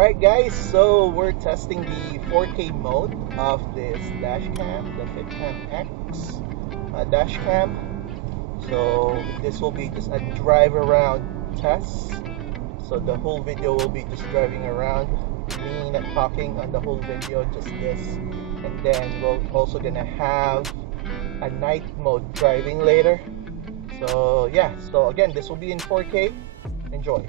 Alright guys, so we're testing the 4K mode of this dash cam, the FitcamX dash cam. So this will be just a drive around test. So the whole video will be just driving around, me not talking on the whole video, just this. And then we're also gonna have a night mode driving later. So yeah, so again, this will be in 4K. Enjoy.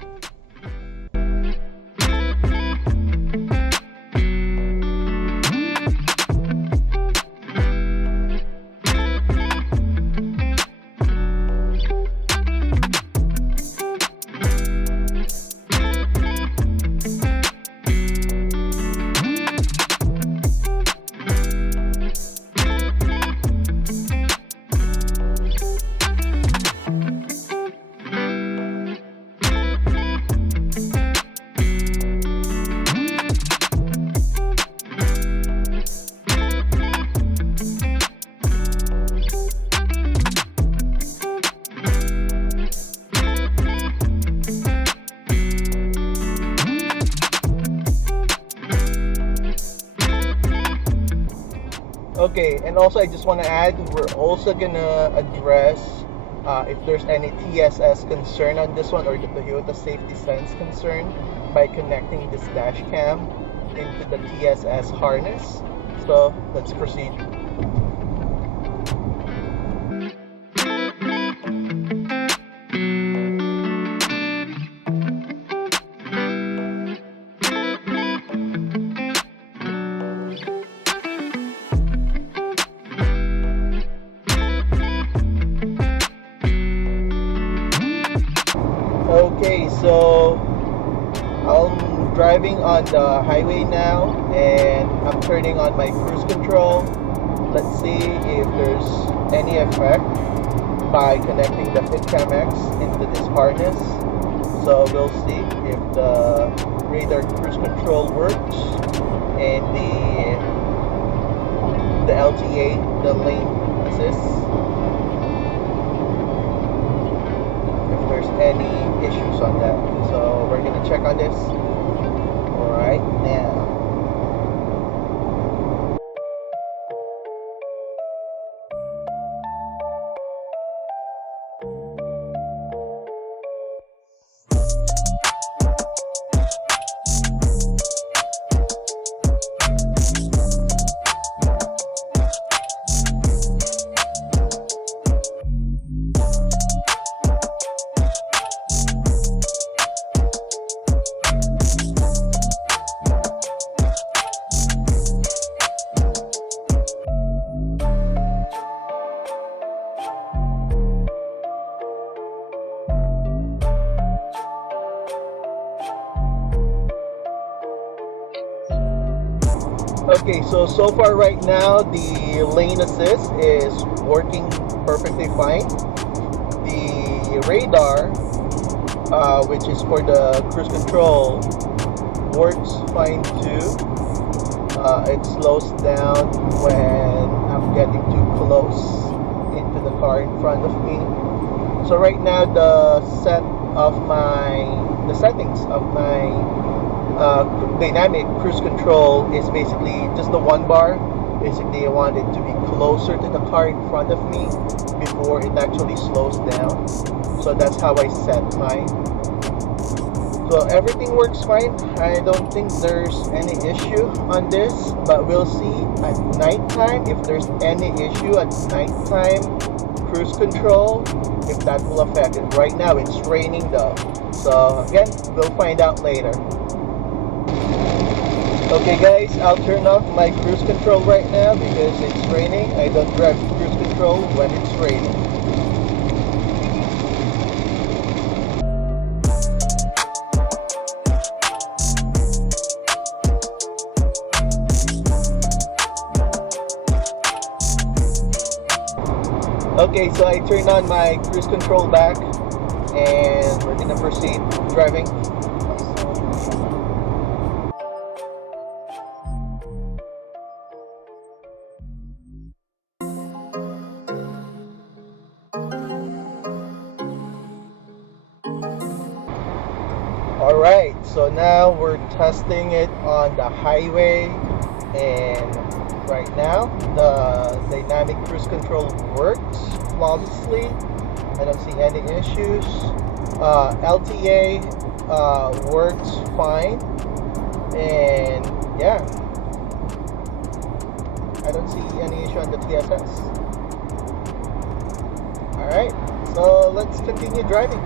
Okay, and also I just want to add, we're also gonna address if there's any TSS concern on this one, or the Toyota safety sense concern, by connecting this dash cam into the TSS harness. So let's proceed. Okay, so I'm driving on the highway now and I'm turning on my cruise control. Let's see if there's any effect by connecting the FitcamX into this harness. So we'll see if the radar cruise control works and the LTA, the lane assist, any issues on that. So we're gonna check on this right now. Okay, so far right now the lane assist is working perfectly fine. The radar, which is for the cruise control, works fine too. It slows down when I'm getting too close into the car in front of me. So right now the settings of my dynamic cruise control is basically just the one bar. Basically I want it to be closer to the car in front of me before it actually slows down. So that's how I set mine. So everything works fine. I don't think there's any issue on this, but we'll see at nighttime if there's any issue at nighttime cruise control, if that will affect it. Right now it's raining though, so again, we'll find out later. Okay guys, I'll turn off my cruise control right now because it's raining. I don't drive cruise control when it's raining. Okay, so I turned on my cruise control back and we're gonna proceed driving. Alright, So now we're testing it on the highway, and right now the dynamic cruise control works flawlessly. I don't see any issues. LTA works fine, and yeah, I don't see any issue on the TSS. Alright, so let's continue driving.